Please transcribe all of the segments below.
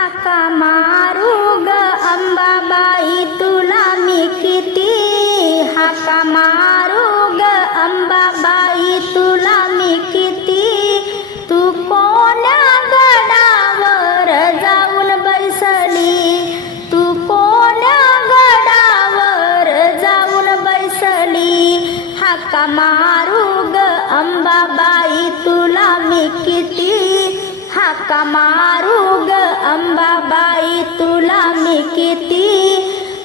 हाका मारू ग अंबाबाई तुला मी किती हाका मारू ग अंबाबाई तुला मी किती? तू कोण्या गडावर जाऊन बैसली? तू कोण्या गडावर जाऊन बैसली? हाका मारू ग अंबाबाई तुला मी किती का मारू ग अंबाबाई तुला मी किती?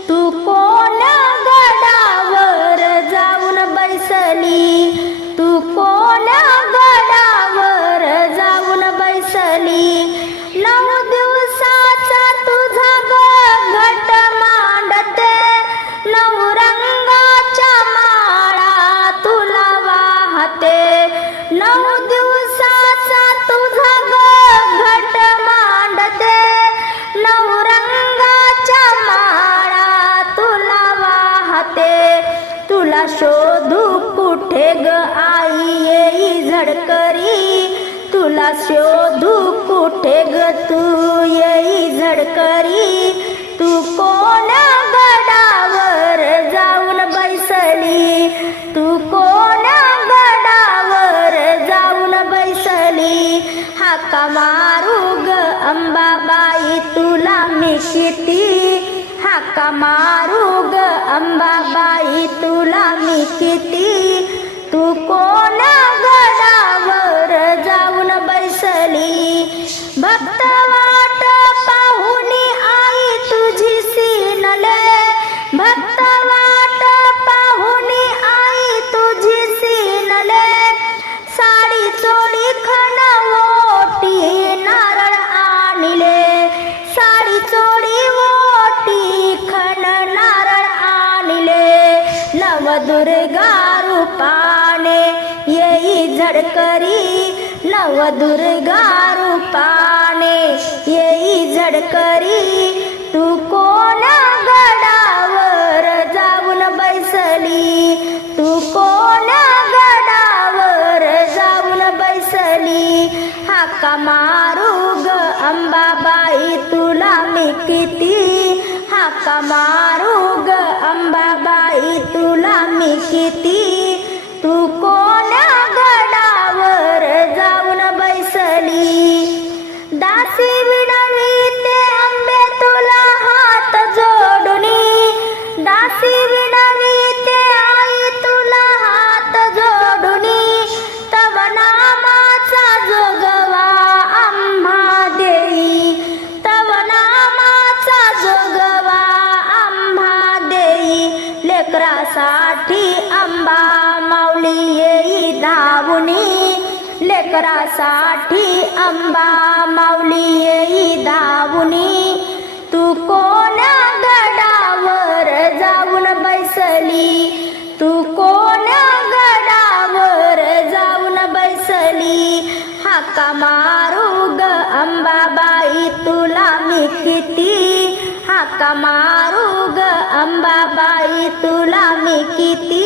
तू कोण गडावर जाऊन बैसली? तू कोण गडावर जाऊन बैसली? तुला शोधू कुठे ग आई? येई झडकरी. तुला शोधू कुठे ग तू? येई झडकरी. तू कोण गडावर जाऊन बैसली? तू कोण गडावर जाऊन बैसली? हाका मारू ग अंबाबाई तुला मी नका हाका मारू ग अंबाबाई तुला मी किती नवदुर्गा रूपाने येई झडकरी नवदुर्गा रूपाने येई झडकरी तू कोण्या गडावर जाऊन बैसली? तू कोण्या गडावर जाऊन बैसली? हाका मारू ग अंबाबाई तुला मी किती? हाका मारू ग अंबाबाई तुला लेकरासाठी आंबा माऊली येई धावुनी. लेकरासाठी आंबा माऊली येई धावुनी. तू कोण्या गडावर जाऊन बैसली? तू कोण्या गडावर जाऊन बैसली? हाका मारू ग अंबाबाई तुला मी किती? हाका मारू ग अंबाबाई तुला मी किती?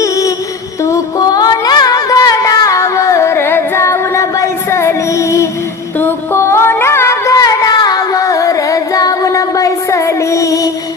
तू कोण गडावर जाऊन बैसली? तू कोण गडावर जाऊन बैसली?